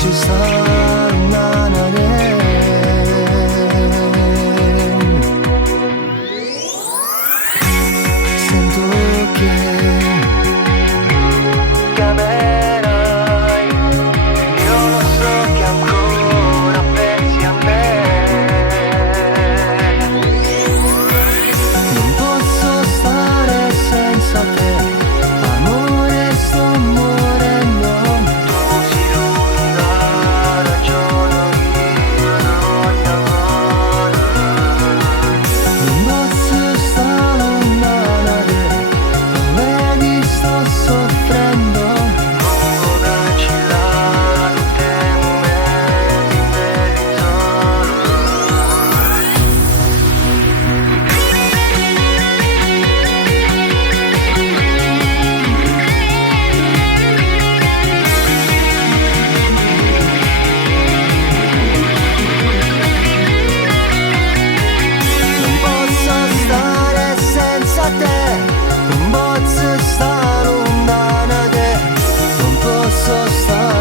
ci sta lontana. Sento che chiamerai, io lo so che ancora pensi a me. Non posso stare senza te, amore, sto morendo. Tu sei l'unica ragione io non ti amare. Non posso stare lontana da te, lo vedi sto soffrendo. Come ci lasci te momenti per non posso stare senza te, non posso stare lontana da te, non posso stare